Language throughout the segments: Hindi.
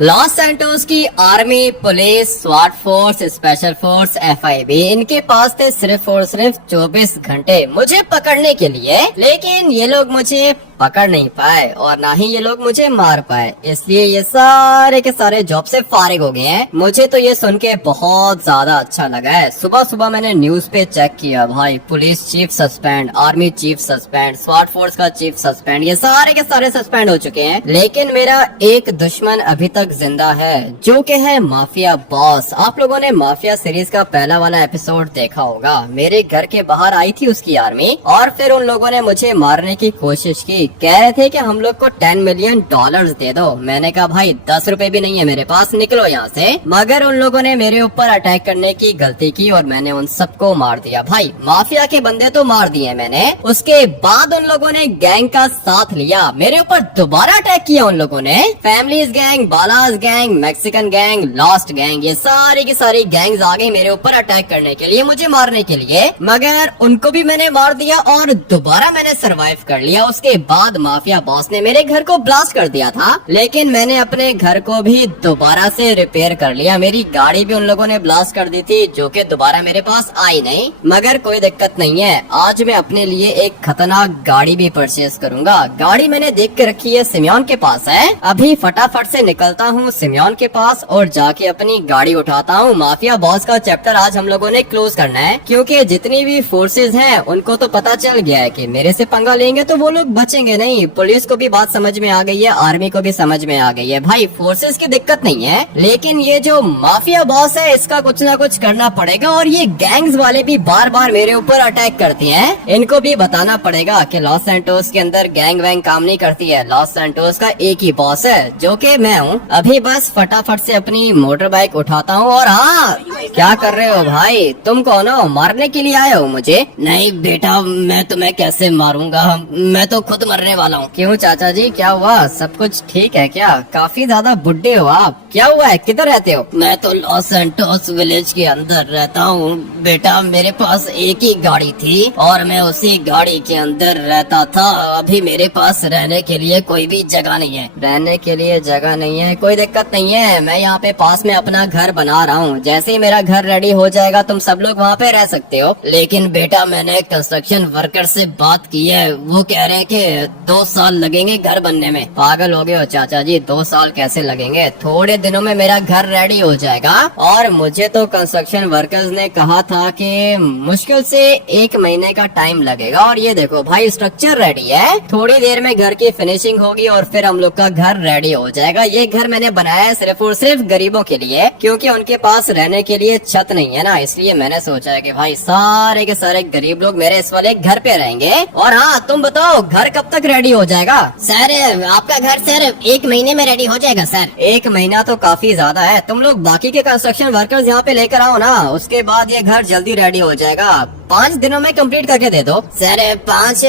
लॉस सैंटोस की आर्मी, पुलिस, स्वाट फोर्स, स्पेशल फोर्स, एफआईबी, इनके पास थे सिर्फ और सिर्फ 24 घंटे मुझे पकड़ने के लिए। लेकिन ये लोग मुझे पकड़ नहीं पाए और ना ही ये लोग मुझे मार पाए, इसलिए ये सारे के सारे जॉब से फारिग हो गए हैं। मुझे तो ये सुन के बहुत ज्यादा अच्छा लगा है। सुबह सुबह मैंने न्यूज पे चेक किया, भाई police chief suspend, army chief suspend, स्वाट फोर्स का चीफ सस्पेंड, ये सारे के सारे सस्पेंड हो चुके हैं। लेकिन मेरा एक दुश्मन अभी तक जिंदा है, जो कि है माफिया बॉस। आप लोगों ने माफिया सीरीज का पहला वाला एपिसोड देखा होगा। मेरे घर के बाहर आई थी उसकी आर्मी और फिर उन लोगों ने मुझे मारने की कोशिश की। कह रहे थे कि हम लोग को $10 मिलियन दे दो। मैंने कहा भाई 10 रुपए भी नहीं है मेरे पास, निकलो यहाँ से। मगर उन लोगों ने मेरे ऊपर अटैक करने की गलती की और मैंने उन सबको मार दिया। भाई माफिया के बंदे तो मार दिए मैंने, उसके बाद उन लोगों ने गैंग का साथ लिया, मेरे ऊपर दोबारा अटैक किया उन लोगों ने। Families gang, Ballas gang, Mexican gang, Lost gang, ये सारी की सारी गैंग्स आ गई मेरे ऊपर अटैक करने के लिए, मुझे मारने के लिए। मगर उनको भी मैंने मार दिया और दोबारा मैंने सरवाइव कर लिया। उसके बाद माफिया बॉस ने मेरे घर को ब्लास्ट कर दिया था, लेकिन मैंने अपने घर को भी दोबारा से रिपेयर कर लिया। मेरी गाड़ी भी उन लोगों ने ब्लास्ट कर दी थी, जो कि दोबारा मेरे पास आई नहीं। मगर कोई दिक्कत नहीं है, आज मैं अपने लिए एक खतरनाक गाड़ी भी परचेज करूंगा। गाड़ी मैंने देख के रखी है, सिमियोन के पास है। अभी फटाफट से निकलता हूँ सिमियोन के पास और जाके अपनी गाड़ी उठाता हूँ। माफिया बॉस का चैप्टर आज हम लोगों ने क्लोज करना है, क्योंकि जितनी भी फोर्सेज हैं उनको तो पता चल गया है कि मेरे से पंगा लेंगे तो वो लोग बचेंगे नहीं। पुलिस को भी बात समझ में आ गई है, आर्मी को भी समझ में आ गई है। भाई फोर्सेस की दिक्कत नहीं है, लेकिन ये जो माफिया बॉस है इसका कुछ ना कुछ करना पड़ेगा। और ये गैंग्स वाले भी बार बार मेरे ऊपर अटैक करते हैं, इनको भी बताना पड़ेगा कि लॉस सैंटोस के अंदर गैंग वैंग काम नहीं करती है। लॉस सैंटोस का एक ही बॉस है, जो कि मैं हूँ। अभी बस फटाफट से अपनी मोटर बाइक उठाता हूँ। और हाँ, क्या कर रहे हो भाई? तुम कौन हो? मारने के लिए आए हो मुझे? नहीं बेटा, मैं तुम्हें कैसे मारूंगा, मैं तो खुद मरने वाला हूँ। क्यों चाचा जी, क्या हुआ? सब कुछ ठीक है क्या? काफी ज्यादा बुड्ढे हो आप, क्या हुआ है? किधर रहते हो? मैं तो लॉस सैंटोस विलेज के अंदर रहता हूँ बेटा। मेरे पास एक ही गाड़ी थी और मैं उसी गाड़ी के अंदर रहता था। अभी मेरे पास रहने के लिए कोई भी जगह नहीं है। रहने के लिए जगह नहीं है, कोई दिक्कत नहीं है। मैं यहाँ पे पास में अपना घर बना रहा हूँ। जैसे ही मेरा घर रेडी हो जाएगा तुम सब लोग वहाँ पे रह सकते हो। लेकिन बेटा, मैंने कंस्ट्रक्शन वर्कर से बात की है, वो कह रहे हैं कि 2 साल लगेंगे घर बनने में। पागल हो गए हो चाचा जी, 2 साल कैसे लगेंगे? थोड़े दिनों में मेरा घर रेडी हो जाएगा। और मुझे तो कंस्ट्रक्शन वर्कर्स ने कहा था कि मुश्किल से 1 महीने का टाइम लगेगा। और ये देखो भाई, स्ट्रक्चर रेडी है, थोड़ी देर में घर की फिनिशिंग होगी और फिर हम लोग का घर रेडी हो जाएगा। ये घर मैंने बनाया है सिर्फ और सिर्फ गरीबों के लिए, क्योंकि उनके पास रहने के लिए छत नहीं है ना। इसलिए मैंने सोचा है कि भाई सारे के सारे गरीब लोग मेरे इस वाले घर पे रहेंगे। और हाँ, तुम बताओ घर कब तक रेडी हो जाएगा? सर आपका घर सर 1 महीने में रेडी हो जाएगा सर। 1 महीना तो काफी ज्यादा है, तुम लोग बाकी के कंस्ट्रक्शन वर्कर्स यहाँ पे लेकर आओ ना, उसके बाद ये घर जल्दी रेडी हो जाएगा। 5 दिनों में कंप्लीट करके दे दो। सर 5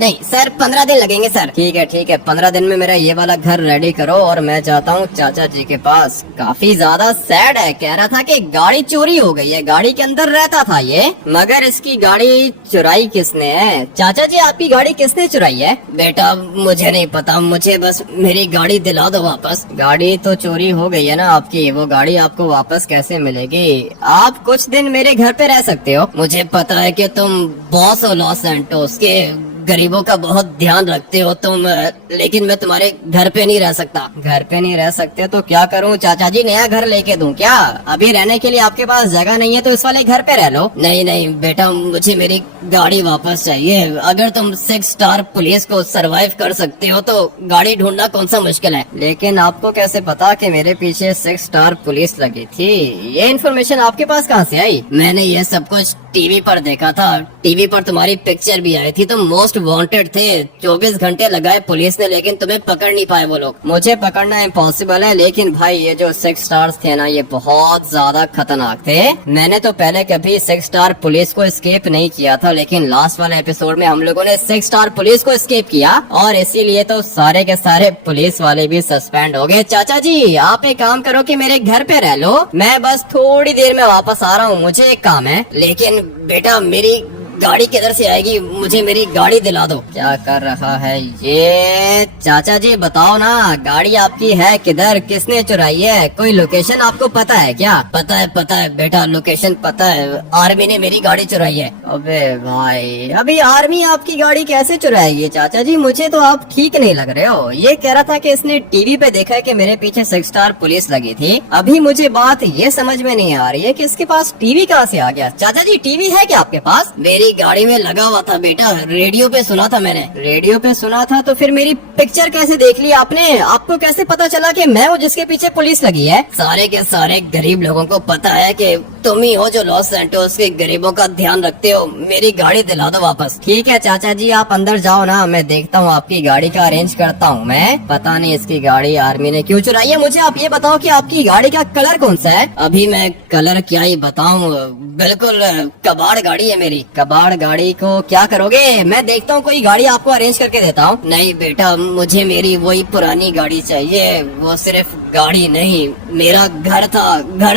नहीं सर 15 दिन लगेंगे सर। ठीक है 15 दिन में मेरा ये वाला घर रेडी करो और मैं जाता हूँ चाचा जी के पास। काफी ज्यादा सैड है, कह रहा था कि गाड़ी चोरी हो गई है, गाड़ी के अंदर रहता था ये, मगर इसकी गाड़ी चुराई किसने है? चाचा जी आपकी गाड़ी किसने चुराई है? बेटा मुझे नहीं पता, मुझे बस मेरी गाड़ी दिला दो वापस। गाड़ी तो चोरी हो गई है ना आपकी, वो गाड़ी आपको वापस कैसे मिलेगी? आप कुछ दिन मेरे घर पे रह सकते हो। मुझे पता है कि तुम बॉस हो लॉस सैंटोस के, गरीबों का बहुत ध्यान रखते हो तुम, लेकिन मैं तुम्हारे घर पे नहीं रह सकता। घर पे नहीं रह सकते तो क्या करूं चाचा जी, नया घर लेके दूं क्या? अभी रहने के लिए आपके पास जगह नहीं है तो इस वाले घर पे रह लो। नहीं नहीं बेटा, मुझे मेरी गाड़ी वापस चाहिए। अगर तुम 6 स्टार पुलिस को सरवाइव कर सकते हो तो गाड़ी ढूंढना कौन सा मुश्किल है। लेकिन आपको कैसे पता कि मेरे पीछे 6 स्टार पुलिस लगी थी? ये इन्फॉर्मेशन आपके पास कहाँ से आई? मैंने ये सब कुछ टीवी पर देखा था, टीवी पर तुम्हारी पिक्चर भी आई थी, तुम मोस्ट वांटेड थे। 24 घंटे लगाए पुलिस ने, लेकिन तुम्हें पकड़ नहीं पाए वो लोग। मुझे पकड़ना इम्पॉसिबल है, लेकिन भाई ये जो 6 स्टार्स थे ना, ये बहुत ज्यादा खतरनाक थे। मैंने तो पहले कभी 6 स्टार पुलिस को एस्केप नहीं किया था, लेकिन लास्ट वाले एपिसोड में हम लोगों ने 6 स्टार पुलिस को एस्केप किया और इसीलिए तो सारे के सारे पुलिस वाले भी सस्पेंड हो गए। चाचा जी आप एक काम करो कि मेरे घर पे रह लो, मैं बस थोड़ी देर में वापस आ रहा हूँ, मुझे एक काम है। लेकिन बेटा मेरी गाड़ी किधर से आएगी, मुझे मेरी गाड़ी दिला दो। क्या कर रहा है ये? चाचा जी बताओ ना, गाड़ी आपकी है किधर, किसने चुराई है? कोई लोकेशन आपको पता है क्या? पता है बेटा, लोकेशन पता है, आर्मी ने मेरी गाड़ी चुराई है। अबे भाई, अभी आर्मी आपकी गाड़ी कैसे चुराएगी चाचा जी? मुझे तो आप ठीक नहीं लग रहे हो। ये कह रहा था कि इसने टीवी पे देखा है कि मेरे पीछे 6 स्टार पुलिस लगी थी। अभी मुझे बात ये समझ में नहीं आ रही है कि इसके पास टीवी कहाँ से आ गया। चाचा जी टीवी है क्या आपके पास? मेरी गाड़ी में लगा हुआ था बेटा, रेडियो पे सुना था मैंने। रेडियो पे सुना था तो फिर मेरी पिक्चर कैसे देख ली आपने? आपको कैसे पता चला कि मैं हूँ जिसके पीछे पुलिस लगी है? सारे के सारे गरीब लोगों को पता है कि तुम ही हो जो लॉस सैंटोस के गरीबों का ध्यान रखते हो। मेरी गाड़ी दिला दो वापस। ठीक है चाचा जी, आप अंदर जाओ ना, मैं देखता हूँ, आपकी गाड़ी का अरेंज करता हूँ मैं। पता नहीं इसकी गाड़ी आर्मी ने क्यों चुराई है। मुझे आप ये बताओ कि आपकी गाड़ी का कलर कौन सा है? अभी मैं कलर क्या ही बताऊँ, बिल्कुल कबाड़ गाड़ी है मेरी। कबाड़ गाड़ी को क्या करोगे? मैं देखता हूँ कोई गाड़ी आपको अरेंज करके देता हूँ। नहीं बेटा, मुझे मेरी वही पुरानी गाड़ी चाहिए। वो सिर्फ गाड़ी नहीं, मेरा घर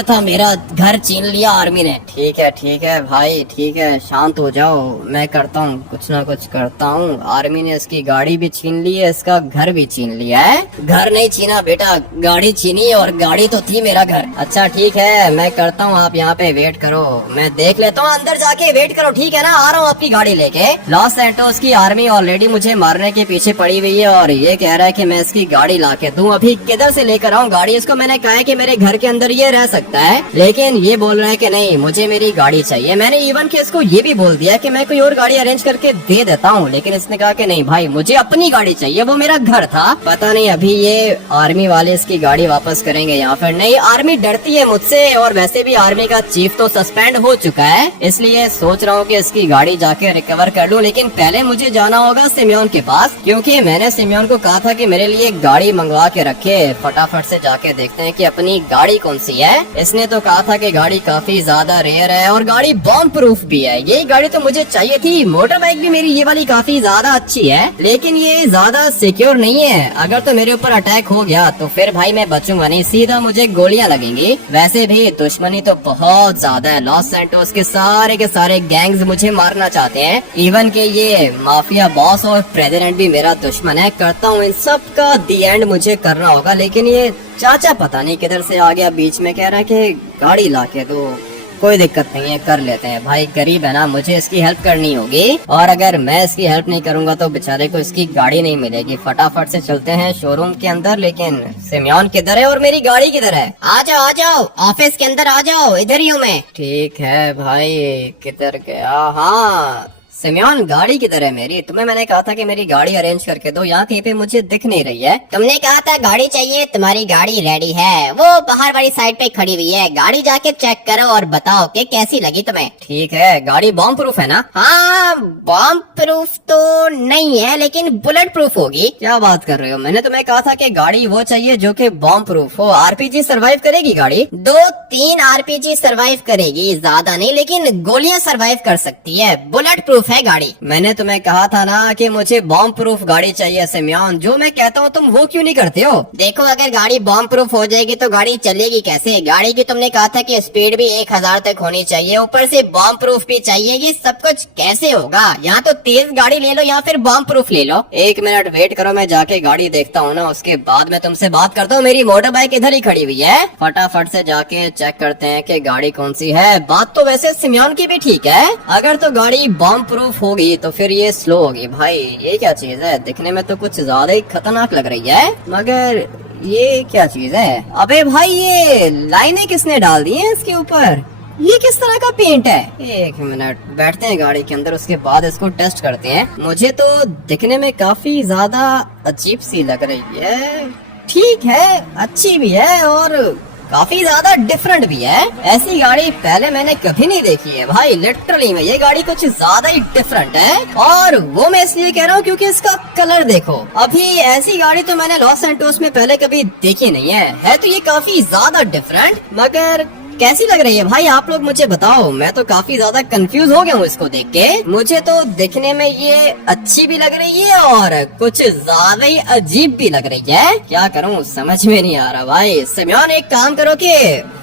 था मेरा घर छीन लिया आर्मी ने। ठीक है भाई, ठीक है, शांत हो जाओ, मैं करता हूँ, कुछ ना कुछ करता हूँ। आर्मी ने इसकी गाड़ी भी छीन ली है, इसका घर भी छीन लिया है। घर नहीं छीना बेटा, गाड़ी छीनी, और गाड़ी तो थी मेरा घर। अच्छा ठीक है, मैं करता हूँ, आप यहाँ पे वेट करो, मैं देख लेता हूँ, अंदर जाके वेट करो। ठीक है ना, आ रहा हूँ आपकी गाड़ी लेके। लॉस सैंटोस की आर्मी ऑलरेडी मुझे मारने के पीछे पड़ी हुई है और ये कह रहा है कि मैं इसकी गाड़ी ला के दूं। अभी किधर से लेकर आऊँ गाड़ी? इसको मैंने कहा है कि मेरे घर के अंदर ये रह सकता है, लेकिन ये बोल रहा है कि नहीं, मुझे मेरी गाड़ी चाहिए। मैंने इवन के इसको ये भी बोल दिया कि मैं कोई और गाड़ी अरेंज करके दे देता हूँ, लेकिन इसने कहा कि नहीं भाई, मुझे अपनी गाड़ी चाहिए, वो मेरा घर था। पता नहीं अभी ये आर्मी वाले इसकी गाड़ी वापस करेंगे या फिर नहीं। आर्मी डरती है मुझसे, और वैसे भी आर्मी का चीफ तो सस्पेंड हो चुका है, इसलिए सोच रहा हूँ कि इसकी गाड़ी जाके रिकवर कर लूँ। लेकिन पहले मुझे जाना होगा सिमियोन के पास, क्योंकि मैंने सिमियोन को कहा था कि मेरे लिए गाड़ी मंगवा के रखे। फटाफट से जाके देखते हैं कि अपनी गाड़ी कौन सी है। इसने तो कहा था कि गाड़ी काफी ज्यादा रेयर है और गाड़ी बॉम्ब प्रूफ भी है। यही गाड़ी तो मुझे चाहिए थी। मोटर बाइक भी मेरी ये वाली काफी ज्यादा अच्छी है, लेकिन ये ज्यादा सिक्योर नहीं है। अगर तो मेरे ऊपर अटैक हो गया तो फिर भाई मैं बचूंगा नहीं, सीधा मुझे गोलियां लगेंगी। वैसे भी दुश्मनी तो बहुत ज्यादा है, लॉस सैंटोस के सारे गैंग्स मुझे मारना चाहते हैं। इवन के ये माफिया बॉस और प्रेसिडेंट भी मेरा दुश्मन है। करता हूँ इन सब का दी एंड मुझे करना होगा, लेकिन ये चाचा पता नहीं किधर से आ गया बीच में, कह रहा है कि गाड़ी लाके दो। कोई दिक्कत नहीं है, कर लेते हैं भाई, गरीब है ना, मुझे इसकी हेल्प करनी होगी, और अगर मैं इसकी हेल्प नहीं करूंगा तो बेचारे को इसकी गाड़ी नहीं मिलेगी। फटाफट से चलते हैं शोरूम के अंदर। लेकिन सिमियोन किधर है और मेरी गाड़ी किधर है? आ जाओ ऑफिस के अंदर आ जाओ, इधर ही हूँ मैं। ठीक है भाई, किधर गया? हाँ सिमियोन, गाड़ी किधर है मेरी? तुम्हें मैंने कहा था कि मेरी गाड़ी अरेंज करके दो, यहाँ कहीं पे मुझे दिख नहीं रही है। तुमने कहा था गाड़ी चाहिए, तुम्हारी गाड़ी रेडी है, वो बाहर वाली साइड पे खड़ी हुई है, गाड़ी जाके चेक करो और बताओ कि कैसी लगी तुम्हें। ठीक है, गाड़ी बॉम्ब प्रूफ है ना? हाँ बॉम्ब प्रूफ तो नहीं है, लेकिन बुलेट प्रूफ होगी। क्या बात कर रहे हो? मैंने तुम्हें कहा था कि गाड़ी वो चाहिए जो कि बॉम्ब प्रूफ हो। आरपीजी सर्वाइव करेगी गाड़ी? 2-3 आरपीजी सर्वाइव करेगी, ज्यादा नहीं, लेकिन गोलियां सर्वाइव कर सकती है। बुलेट प्रूफ है गाड़ी। मैंने तुम्हें कहा था ना कि मुझे बॉम्ब प्रूफ गाड़ी चाहिए सिमियोन, जो मैं कहता हूँ तुम वो क्यों नहीं करते हो? देखो, अगर गाड़ी बॉम्ब प्रूफ हो जाएगी तो गाड़ी चलेगी कैसे? गाड़ी की तुमने कहा था कि स्पीड भी 1000 तक होनी चाहिए, ऊपर से बॉम्ब प्रूफ भी चाहिए, ये सब कुछ कैसे होगा? यहाँ तो तेज गाड़ी ले लो या फिर बॉम्ब प्रूफ ले लो। 1 मिनट वेट करो, मैं जाके गाड़ी देखता हूँ ना, उसके बाद मैं तुमसे बात करता हूँ। मेरी मोटर बाइक इधर ही खड़ी हुई है, फटाफट से जाके चेक करते हैं कि गाड़ी कौन सी है। बात तो वैसे सिमियोन की भी ठीक है, अगर तो गाड़ी बॉम्ब प्रूफ होगी तो फिर ये स्लो होगी। भाई ये क्या चीज है? दिखने में तो कुछ ज्यादा ही खतरनाक लग रही है, मगर ये क्या चीज है? अबे भाई, ये लाइनें किसने डाल दी हैं इसके ऊपर? ये किस तरह का पेंट है? 1 मिनट, बैठते हैं गाड़ी के अंदर, उसके बाद इसको टेस्ट करते हैं। मुझे तो दिखने में काफी ज्यादा अजीब सी लग रही है। ठीक है, अच्छी भी है और काफी ज्यादा डिफरेंट भी है। ऐसी गाड़ी पहले मैंने कभी नहीं देखी है भाई, लिटरली में ये गाड़ी कुछ ज्यादा ही डिफरेंट है। और वो मैं इसलिए कह रहा हूँ क्योंकि इसका कलर देखो। अभी ऐसी गाड़ी तो मैंने लॉस सैंटोस में पहले कभी देखी नहीं है तो ये काफी ज्यादा डिफरेंट। मगर कैसी लग रही है भाई, आप लोग मुझे बताओ, मैं तो काफी ज्यादा कंफ्यूज हो गया हूँ इसको देख के। मुझे तो दिखने में ये अच्छी भी लग रही है और कुछ ज्यादा ही अजीब भी लग रही है। क्या करूँ समझ में नहीं आ रहा भाई। सिमियोन, एक काम करो कि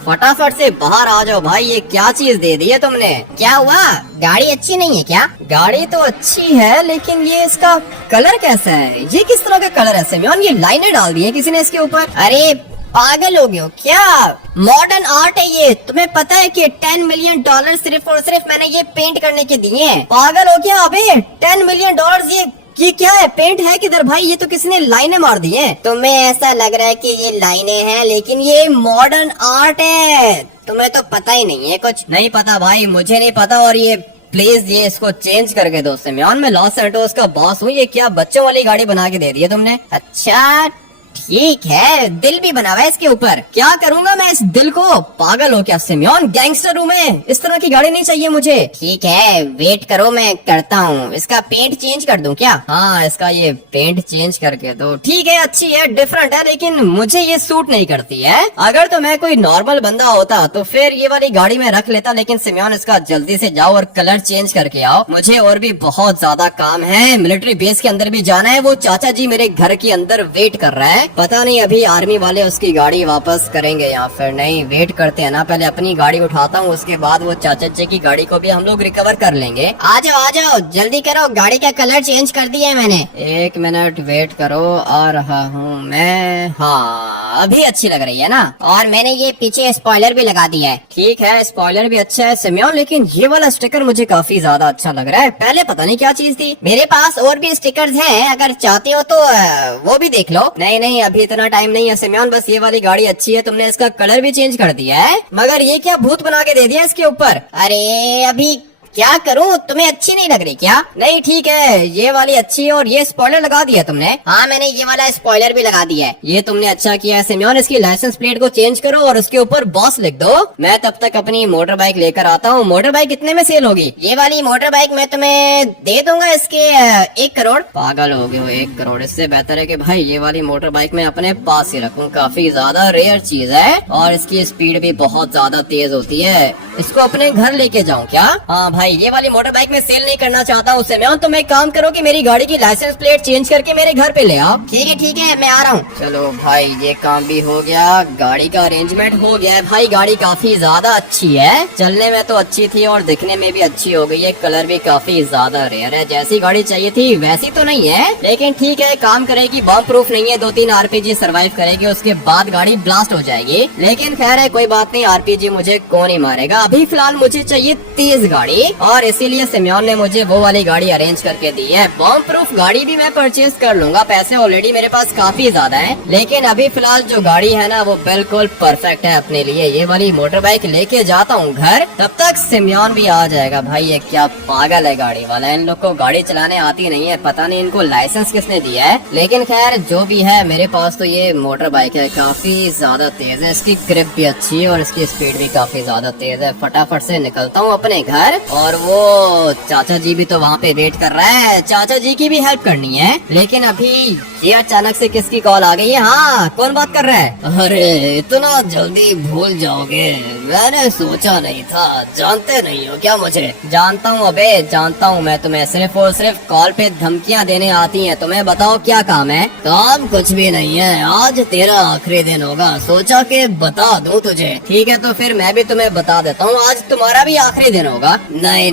फटाफट से बाहर आ जाओ भाई, ये क्या चीज दे दी है तुमने? क्या हुआ, गाड़ी अच्छी नहीं है क्या? गाड़ी तो अच्छी है लेकिन ये इसका कलर कैसा है? ये किस तरह का कलर है सिमियोन? ये लाइनें डाल दी है किसी ने इसके ऊपर। अरे पागल हो गए हो क्या? मॉडर्न आर्ट है ये, तुम्हें पता है कि 10 मिलियन डॉलर सिर्फ और सिर्फ मैंने ये पेंट करने के दिए हैं। पागल हो क्या? अबे 10 मिलियन डॉलर ये क्या है? पेंट है किधर भाई? ये तो किसी ने लाइनें मार दी हैं। तुम्हें ऐसा लग रहा है कि ये लाइनें हैं लेकिन ये मॉडर्न आर्ट है, तुम्हें तो पता ही नहीं है। कुछ नहीं पता भाई, मुझे नहीं पता। और ये प्लीज ये इसको चेंज करके दो सिमियोन, मैं लॉस सैंटोस का बॉस हूँ। ये क्या बच्चों वाली गाड़ी बना के दे दी है तुमने? अच्छा ठीक है, दिल भी बना हुआ है इसके ऊपर। क्या करूंगा मैं इस दिल को? पागल हो क्या सिमियोन? गैंगस्टर हूँ मैं, इस तरह की गाड़ी नहीं चाहिए मुझे। ठीक है वेट करो, मैं करता हूँ। इसका पेंट चेंज कर दूं क्या? हाँ इसका ये पेंट चेंज करके दो। ठीक है अच्छी है, डिफरेंट है, लेकिन मुझे ये सूट नहीं करती है। अगर तो मैं कोई नॉर्मल बंदा होता तो फिर ये वाली गाड़ी में रख लेता, लेकिन सिमियोन इसका जल्दी से जाओ और कलर चेंज करके आओ। मुझे और भी बहुत ज्यादा काम है, मिलिट्री बेस के अंदर भी जाना है। वो चाचा जी मेरे घर के अंदर वेट कर रहा है। पता नहीं अभी आर्मी वाले उसकी गाड़ी वापस करेंगे या फिर नहीं। वेट करते हैं ना, पहले अपनी गाड़ी उठाता हूँ, उसके बाद वो चाचा जी की गाड़ी को भी हम लोग रिकवर कर लेंगे। आ जाओ जल्दी करो, गाड़ी का कलर चेंज कर दिया है मैंने। 1 मिनट वेट करो, आ रहा हूँ मैं। हाँ अभी अच्छी लग रही है ना? और मैंने ये पीछे स्पॉइलर भी लगा दिया है। ठीक है स्पॉइलर भी अच्छा है सिमियोन, लेकिन ये वाला स्टिकर मुझे काफी ज्यादा अच्छा लग रहा है। पहले पता नहीं क्या चीज थी। मेरे पास और भी स्टिकर्स हैं, अगर चाहते हो तो वो भी देख लो। नहीं अभी इतना टाइम नहीं है सिमियोन, बस ये वाली गाड़ी अच्छी है। तुमने इसका कलर भी चेंज कर दिया है, मगर ये क्या भूत बना के दे दिया इसके ऊपर? अरे अभी क्या करूं, तुम्हें अच्छी नहीं लग रही क्या? नहीं ठीक है, ये वाली अच्छी है। और ये स्पॉइलर लगा दिया तुमने? हाँ मैंने ये वाला स्पॉइलर भी लगा दिया है। ये तुमने अच्छा किया है सिमियोन। इसकी लाइसेंस प्लेट को चेंज करो और उसके ऊपर बॉस लिख दो। मैं तब तक अपनी मोटर बाइक लेकर आता हूँ। मोटर बाइक कितने में सेल होगी? ये वाली मोटर बाइक मैं तुम्हें दे दूंगा इसके 1 करोड़। पागल हो गए हो? 1 करोड़? इससे बेहतर है कि भाई ये वाली मोटर बाइक मैं अपने पास ही रखूँ। काफी ज्यादा रेयर चीज है और इसकी स्पीड भी बहुत ज्यादा तेज होती है। इसको अपने घर लेके जाऊँ क्या? हाँ भाई ये वाली मोटर बाइक में सेल नहीं करना चाहता हूँ सिमियोन। तो मैं काम करो कि मेरी गाड़ी की लाइसेंस प्लेट चेंज करके मेरे घर पे ले आओ। ठीक है मैं आ रहा हूँ। चलो भाई ये काम भी हो गया, गाड़ी का अरेंजमेंट हो गया है। भाई गाड़ी काफी ज्यादा अच्छी है, चलने में तो अच्छी थी और दिखने में भी अच्छी हो गई है। कलर भी काफी ज्यादा रेयर है, जैसी गाड़ी चाहिए थी वैसी तो नहीं है, लेकिन ठीक है काम करेगी। बम प्रूफ नहीं है, 2-3 आरपीजी सर्वाइव करेगी, उसके बाद गाड़ी ब्लास्ट हो जाएगी। लेकिन खैर है कोई बात नहीं, आरपीजी मुझे कौन ही मारेगा। अभी फिलहाल मुझे चाहिए तेज गाड़ी और इसीलिए सिमियोन ने मुझे वो वाली गाड़ी अरेंज करके दी है। बम प्रूफ गाड़ी भी मैं परचेज कर लूंगा, पैसे ऑलरेडी मेरे पास काफी ज्यादा हैं। लेकिन अभी फिलहाल जो गाड़ी है ना वो बिल्कुल परफेक्ट है अपने लिए। ये वाली मोटर बाइक लेके जाता हूँ घर, तब तक सिमियोन भी आ जाएगा। भाई ये क्या पागल है गाड़ी वाला, इन लोग को गाड़ी चलाने आती नहीं है, पता नहीं इनको लाइसेंस किसने दिया है। लेकिन खैर जो भी है, मेरे पास तो ये मोटर बाइक है, काफी ज्यादा तेज है, इसकी ग्रिप भी अच्छी है और इसकी स्पीड भी काफी ज्यादा तेज है। फटाफट से निकलता हूँ अपने घर। और वो चाचा जी भी तो वहाँ पे वेट कर रहा है, चाचा जी की भी हेल्प करनी है। लेकिन अभी ये अचानक से किसकी कॉल आ गई है? हाँ कौन बात कर रहा है? अरे इतना जल्दी भूल जाओगे? मैंने सोचा नहीं था, जानते नहीं हो क्या मुझे? जानता हूँ अबे जानता हूँ, मैं तुम्हें सिर्फ और सिर्फ कॉल पे धमकियाँ देने आती हैं। तुम्हें बताओ क्या काम है? काम कुछ भी नहीं है, आज तेरा आखिरी दिन होगा, सोचा कि बता दूं तुझे। ठीक है तो फिर मैं भी तुम्हें बता देता हूँ, आज तुम्हारा भी आखिरी दिन होगा। नहीं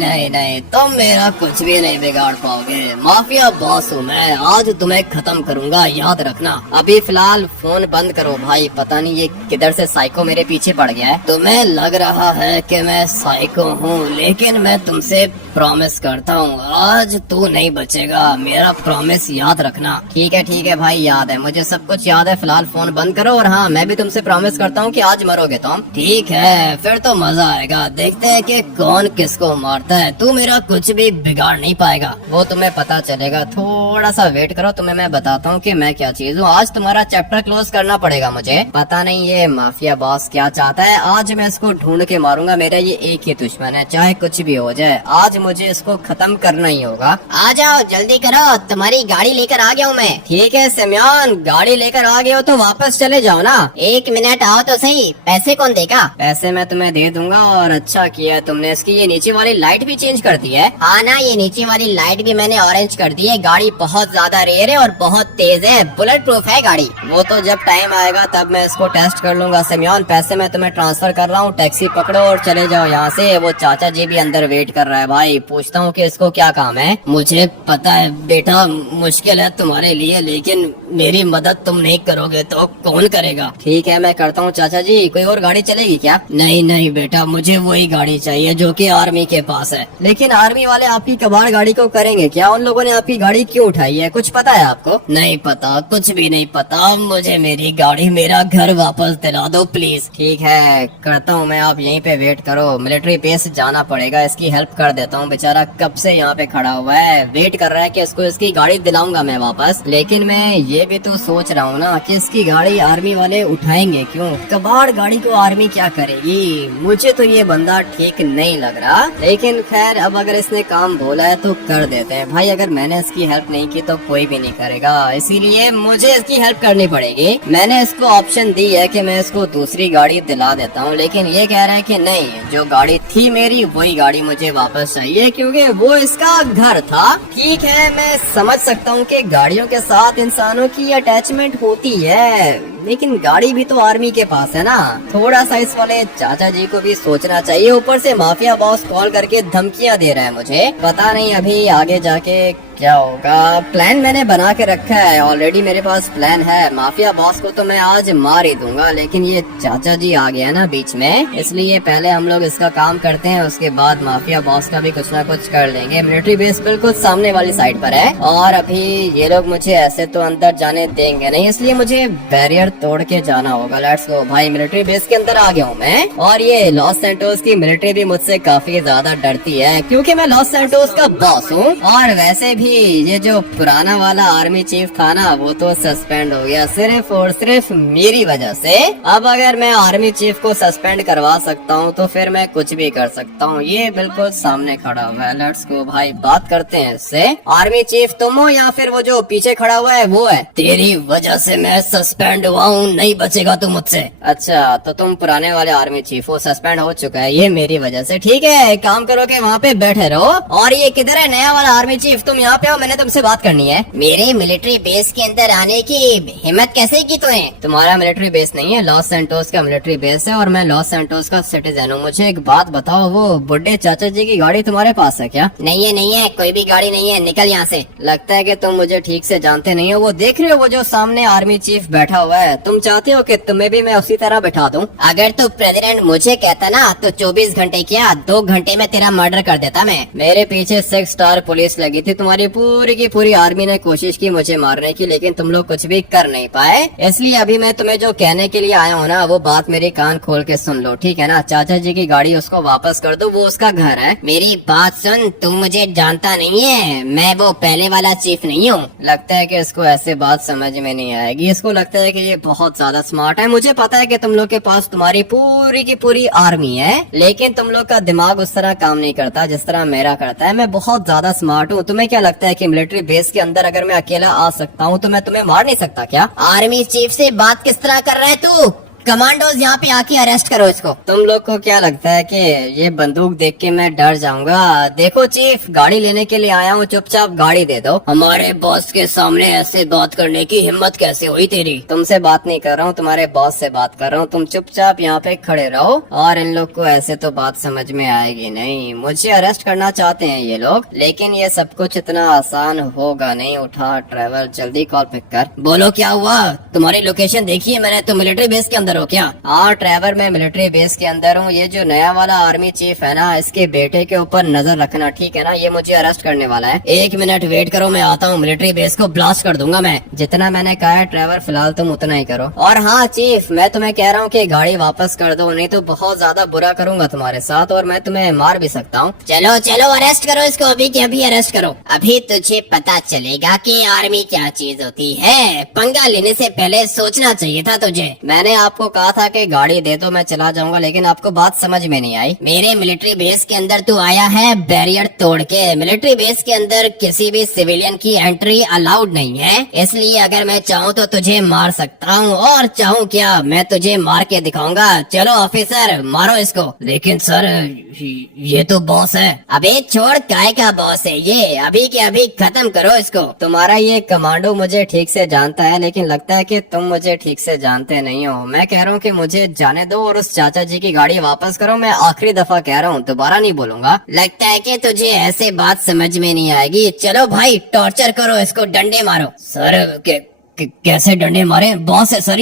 तुम मेरा कुछ भी नहीं बिगाड़ पाओगे, माफिया बॉस हूँ मैं, आज तुम्हें खत्म करूँगा, याद रखना। अभी फिलहाल फोन बंद करो भाई, पता नहीं ये किधर से साइको मेरे पीछे पड़ गया है। तुम्हें लग रहा है कि मैं साइको हूँ, लेकिन मैं तुमसे प्रॉमिस करता हूँ आज तू नहीं बचेगा, मेरा प्रॉमिस याद रखना। ठीक है भाई याद है, मुझे सब कुछ याद है। फिलहाल फोन बंद करो और हाँ मैं भी तुमसे प्रॉमिस करता हूँ कि आज मरोगे तुम। ठीक है फिर तो मजा आएगा, देखते हैं कि कौन किसको मारता है। तू मेरा कुछ भी बिगाड़ नहीं पाएगा, वो तुम्हें पता चलेगा। थोड़ा सा वेट करो, तुम्हें मैं बताता हूँ कि मैं क्या चीज हूँ। आज तुम्हारा चैप्टर क्लोज करना पड़ेगा मुझे। पता नहीं ये माफिया बॉस क्या चाहता है, आज मैं इसको ढूंढ के मारूंगा। मेरा ये एक ही दुश्मन है, चाहे कुछ भी हो जाए, आज मुझे इसको खत्म करना ही होगा। आ जाओ जल्दी करो, तुम्हारी गाड़ी लेकर आ गया हूँ मैं। ठीक है सिमयोन, गाड़ी लेकर आ गए हो तो वापस चले जाओ ना। 1 मिनट आओ तो सही, पैसे कौन देगा? पैसे मैं तुम्हें दे दूंगा। और अच्छा किया तुमने इसकी ये नीचे वाली लाइट भी चेंज कर दी है। हाँ ना, ये नीचे वाली लाइट भी मैंने ऑरेंज कर दी है। गाड़ी बहुत ज्यादा रेयर है और बहुत तेज है, बुलेट प्रूफ है गाड़ी। वो तो जब टाइम आएगा तब मैं इसको टेस्ट कर लूंगा। सिमयोन पैसे मैं तुम्हें ट्रांसफर कर रहा हूँ, टैक्सी पकड़ो और चले जाओ यहाँ से। वो चाचा जी भी अंदर वेट कर रहा है। भाई पूछता हूँ कि इसको क्या काम है। मुझे पता है बेटा, मुश्किल है तुम्हारे लिए, लेकिन मेरी मदद तुम नहीं करोगे तो कौन करेगा? ठीक है मैं करता हूँ चाचा जी। कोई और गाड़ी चलेगी क्या? नहीं नहीं बेटा, मुझे वही गाड़ी चाहिए जो कि आर्मी के पास है। लेकिन आर्मी वाले आपकी कबाड़ गाड़ी को करेंगे क्या? उन लोगों ने आपकी गाड़ी क्यों उठाई है, कुछ पता है आपको? नहीं पता, कुछ भी नहीं पता। मुझे मेरी गाड़ी, मेरा घर वापस दिला दो प्लीज। ठीक है करता हूँ मैं, आप यहीं पे वेट करो। मिलिट्री बेस जाना पड़ेगा, इसकी हेल्प कर देता हूँ। बेचारा कब से यहाँ पे खड़ा हुआ है, वेट कर रहा है कि इसको इसकी गाड़ी दिलाऊंगा मैं वापस। लेकिन मैं ये भी तो सोच रहा हूँ ना कि इसकी गाड़ी आर्मी वाले उठाएंगे क्यों? कबाड़ गाड़ी को आर्मी क्या करेगी? मुझे तो ये बंदा ठीक नहीं लग रहा। लेकिन खैर अब अगर इसने काम बोला है तो कर देते हैं। भाई अगर मैंने इसकी हेल्प नहीं की तो कोई भी नहीं करेगा, इसीलिए मुझे इसकी हेल्प करनी पड़ेगी। मैंने इसको ऑप्शन दी है कि मैं इसको दूसरी गाड़ी दिला देता हूँ, लेकिन ये कह रहा है कि नहीं, जो गाड़ी थी मेरी वही गाड़ी मुझे वापस चाहिए क्योंकि वो इसका घर था। ठीक है मैं समझ सकता हूँ कि गाड़ियों के साथ इंसानों की अटैचमेंट होती है, लेकिन गाड़ी भी तो आर्मी के पास है ना। थोड़ा सा इस वाले चाचा जी को भी सोचना चाहिए। ऊपर से माफिया बॉस कॉल करके धमकियां दे रहा है मुझे। पता नहीं अभी आगे जाके क्या होगा। प्लान मैंने बना के रखा है ऑलरेडी, मेरे पास प्लान है। माफिया बॉस को तो मैं आज मार ही दूंगा, लेकिन ये चाचा जी आ गया ना बीच में, इसलिए पहले हम लोग इसका काम करते हैं, उसके बाद माफिया बॉस का भी कुछ ना कुछ कर लेंगे। मिलिट्री बेस बिल्कुल सामने वाली साइड पर है और अभी ये लोग मुझे ऐसे तो अंदर जाने देंगे नहीं, इसलिए मुझे बैरियर तोड़ के जाना होगा। लेट्स गो भाई, मिलिट्री बेस के अंदर आ गया हूँ मैं। और ये लॉस सैंटोस की मिलिट्री भी मुझसे काफी ज्यादा डरती है क्योंकि मैं लॉस सैंटोस का बॉस हूँ। और वैसे भी ये जो पुराना वाला आर्मी चीफ था ना, वो तो सस्पेंड हो गया सिर्फ और सिर्फ मेरी वजह से। अब अगर मैं आर्मी चीफ को सस्पेंड करवा सकता हूँ तो फिर मैं कुछ भी कर सकता हूँ। ये बिल्कुल सामने खड़ा हुआ है। लेट्स गो भाई, बात करते हैं इससे। आर्मी चीफ तुम हो या फिर वो जो पीछे खड़ा हुआ है वो है? तेरी वजह से मैं सस्पेंड हुआ हूँ, नहीं बचेगा तू मुझसे। अच्छा तो तुम पुराने वाले आर्मी चीफ हो, सस्पेंड हो चुका है ये मेरी वजह से। ठीक है एक काम करो कि वहाँ पे बैठे रहो। और ये किधर है नया वाला आर्मी चीफ? तुम यहाँ पे आओ, मैंने तुमसे बात करनी है। मेरे मिलिट्री बेस के अंदर आने की हिम्मत कैसे की तूने? तुम्हारा मिलिट्री बेस नहीं है, लॉस सैंटोस का मिलिट्री बेस है और मैं लॉस सैंटोस का सिटीजन हूँ। मुझे एक बात बताओ, वो बुड्ढे चाचा जी की गाड़ी तुम्हारे पास है क्या? नहीं है नहीं है, कोई भी गाड़ी नहीं है, निकल यहाँ से। लगता है कि तुम मुझे ठीक से जानते नहीं हो। वो देख रहे हो वो जो सामने आर्मी चीफ बैठा हुआ है, तुम चाहते हो कि तुम्हें भी मैं उसी तरह बैठा दूं? अगर तू प्रेसिडेंट मुझे कहता ना तो 24 घंटे क्या 2 घंटे में तेरा मर्डर कर देता मैं। मेरे पीछे 6 स्टार पुलिस लगी थी, तुम्हारी पूरी की पूरी आर्मी ने कोशिश की मुझे मारने की, लेकिन तुम लोग कुछ भी कर नहीं पाए। इसलिए अभी मैं तुम्हें जो कहने के लिए आया हूँ ना, वो बात मेरी कान खोल के सुन लो, ठीक है ना? चाचा जी की गाड़ी उसको वापस कर दो, वो उसका घर है। मेरी बात सुन, तू मुझे जानता नहीं है, मैं वो पहले वाला चीफ नहीं हूँ। लगता है कि इसको ऐसे बात समझ में नहीं आएगी। इसको लगता है कि ये बहुत ज्यादा स्मार्ट है। मुझे पता है कि तुम लोग के पास तुम्हारी पूरी की पूरी आर्मी है, लेकिन तुम लोग का दिमाग उस तरह काम नहीं करता जिस तरह मेरा करता है। मैं बहुत ज्यादा स्मार्ट हूँ। तुम्हें क्या लगता है कि मिलिट्री बेस के अंदर अगर मैं अकेला आ सकता हूँ तो मैं तुम्हें मार नहीं सकता क्या? आर्मी चीफ से बात किस तरह कर रहा है तू? कमांडोज यहाँ पे आके अरेस्ट करो इसको। तुम लोग को क्या लगता है कि ये बंदूक देख के मैं डर जाऊंगा? देखो चीफ, गाड़ी लेने के लिए आया हूँ, चुपचाप गाड़ी दे दो। हमारे बॉस के सामने ऐसे बात करने की हिम्मत कैसे हुई तेरी? तुमसे बात नहीं कर रहा हूँ, तुम्हारे बॉस से बात कर रहा हूँ। तुम चुपचाप यहाँ पे खड़े रहो और इन लोग को ऐसे तो बात समझ में आएगी नहीं। मुझे अरेस्ट करना चाहते हैं ये लोग, लेकिन ये सब कुछ इतना आसान होगा नहीं। उठा ड्राइवर, जल्दी कॉल पिक कर। बोलो क्या हुआ? तुम्हारी लोकेशन देखी है मैंने, तुम मिलिट्री बेस के अंदर हो क्या? हाँ ड्राइवर, मैं मिलिट्री बेस के अंदर हूँ। ये जो नया वाला आर्मी चीफ है ना, इसके बेटे के ऊपर नजर रखना, ठीक है ना? ये मुझे अरेस्ट करने वाला है। 1 मिनट वेट करो, मैं आता हूँ। मिलिट्री बेस को ब्लास्ट कर दूंगा मैं। जितना मैंने कहा है ड्राइवर, फिलहाल तुम उतना ही करो। और हाँ चीफ, मैं तुम्हें कह रहा हूँ कि गाड़ी वापस कर दो, नहीं तो बहुत ज्यादा बुरा करूंगा तुम्हारे साथ और मैं तुम्हें मार भी सकता हूँ। चलो चलो अरेस्ट करो इसको, अभी के अभी अरेस्ट करो। अभी तुझे पता चलेगा कि आर्मी क्या चीज होती है। पंगा लेने से पहले सोचना चाहिए था तुझे। मैंने आपको आपको कहा था कि गाड़ी दे दो मैं चला जाऊंगा, लेकिन आपको बात समझ में नहीं आई। मेरे मिलिट्री बेस के अंदर तू आया है बैरियर तोड़ के। मिलिट्री बेस के अंदर किसी भी सिविलियन की एंट्री अलाउड नहीं है, इसलिए अगर मैं चाहूँ तो तुझे मार सकता हूँ, और चाहूँ क्या मैं तुझे मार के दिखाऊंगा। चलो ऑफिसर मारो इसको। लेकिन सर ये तो बॉस है। अबे छोड़, काय का बॉस है ये, अभी के अभी खत्म करो इसको। तुम्हारा ये कमांडो मुझे ठीक से जानता है, लेकिन लगता है कि तुम मुझे ठीक से जानते नहीं हो। मैं कह रहा हूँ कि मुझे जाने दो और उस चाचा जी की गाड़ी वापस करो। मैं आखिरी दफा कह रहा हूँ, दोबारा नहीं बोलूंगा। लगता है कि तुझे ऐसे बात समझ में नहीं आएगी। चलो भाई टॉर्चर करो इसको, डंडे मारो। सर कैसे डंडे मारे? बॉस है सर